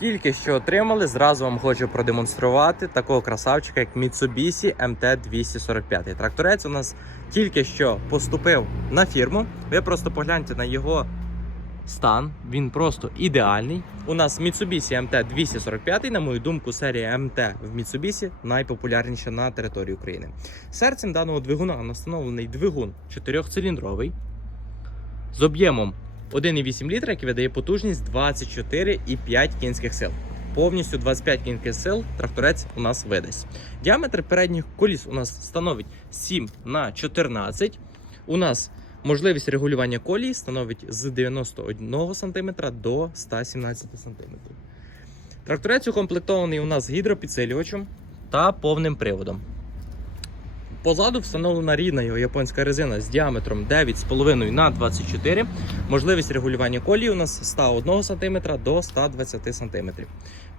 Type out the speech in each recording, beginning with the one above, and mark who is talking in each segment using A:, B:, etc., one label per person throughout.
A: Тільки що отримали, зразу вам хочу продемонструвати такого красавчика, як Mitsubishi MT-245. Тракторець у нас тільки що поступив на фірму. Ви просто погляньте на його стан. Він просто ідеальний. У нас Mitsubishi MT-245, на мою думку, серія MT в Mitsubishi найпопулярніша на території України. Серцем даного двигуна настановлений двигун 4-циліндровий з об'ємом 1,8 літра, який видає потужність 24,5 кінських сил. Повністю 25 кінських сил тракторець у нас видасть. Діаметр передніх коліс у нас становить 7 на 14. У нас можливість регулювання колії становить з 91 см до 117 см. Тракторець укомплектований у нас гідропідсилювачем та повним приводом. Позаду встановлена рідна його японська резина з діаметром 9,5 на 24 Можливість регулювання колії у нас з 101 см до 120 см.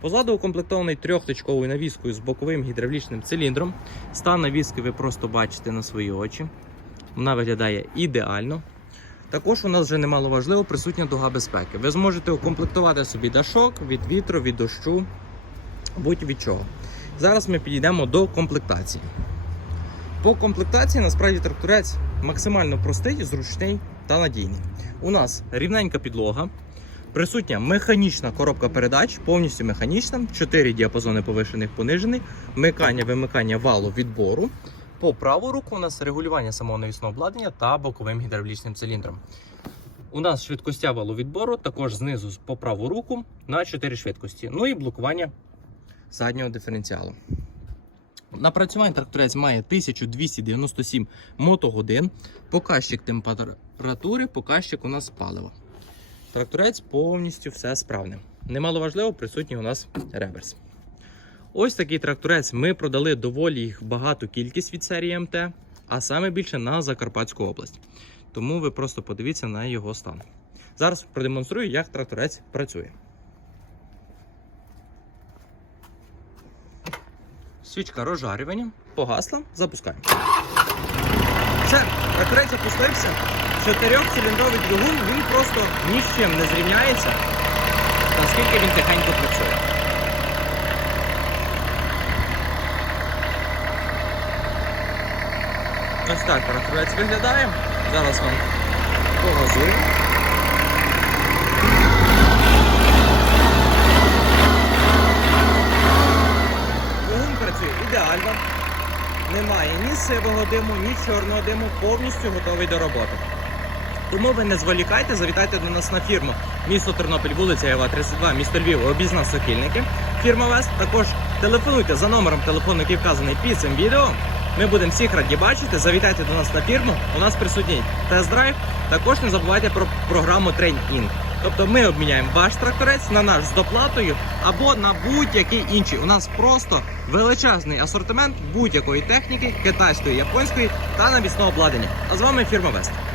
A: Позаду укомплектований трьохточковою навіскою з боковим гідравлічним циліндром. Стан навіски ви просто бачите на свої очі. Вона виглядає ідеально. Також у нас вже немало важливо присутня дуга безпеки. Ви зможете укомплектувати собі дашок від вітру, від дощу, будь-від чого. Зараз ми підійдемо до комплектації. По комплектації насправді тракторець максимально простий, зручний та надійний. У нас рівненька підлога, присутня механічна коробка передач, повністю механічна, 4 діапазони повишених понижених, вмикання, вимикання валу відбору. По праву руку у нас регулювання самого навісного обладнання та боковим гідравлічним циліндром. У нас швидкостя валу відбору, також знизу по праву руку на 4 швидкості. Ну і блокування заднього диференціалу. Напрацювання тракторець має 1297 мотогодин, показчик температури, показчик у нас палива. Тракторець повністю все справне. Немало важливо, присутній у нас реверс. Ось такий тракторець ми продали доволі їх багату кількість від серії МТ, а саме більше на Закарпатську область. Тому ви просто подивіться на його стан. Зараз продемонструю, як тракторець працює. Свічка розжарювання. Погасла. Запускаємо. Все, тракторець запустився. Чотирьохциліндровий двигун, він просто ні з чим не зрівняється, наскільки він тихенько працює. Ось так тракторець виглядає. Зараз вам погазую. Двигун працює ідеально. Немає ні сивого диму, ні чорного диму, повністю готовий до роботи. Тому ви не зволікайте, завітайте до нас на фірму. Місто Тернопіль, вулиця Ява 32, місто Львів, обізнав Сокільники. Фірма Вест. Також телефонуйте за номером телефону, який вказаний під цим відео. Ми будемо всіх раді бачити. Завітайте до нас на фірму. У нас присутній тест-драйв. Також не забувайте про програму Train In. Тобто ми обміняємо ваш тракторець на наш з доплатою або на будь-який інший. У нас просто величезний асортимент будь-якої техніки, китайської, японської та навісного обладнання. А з вами фірма Вест.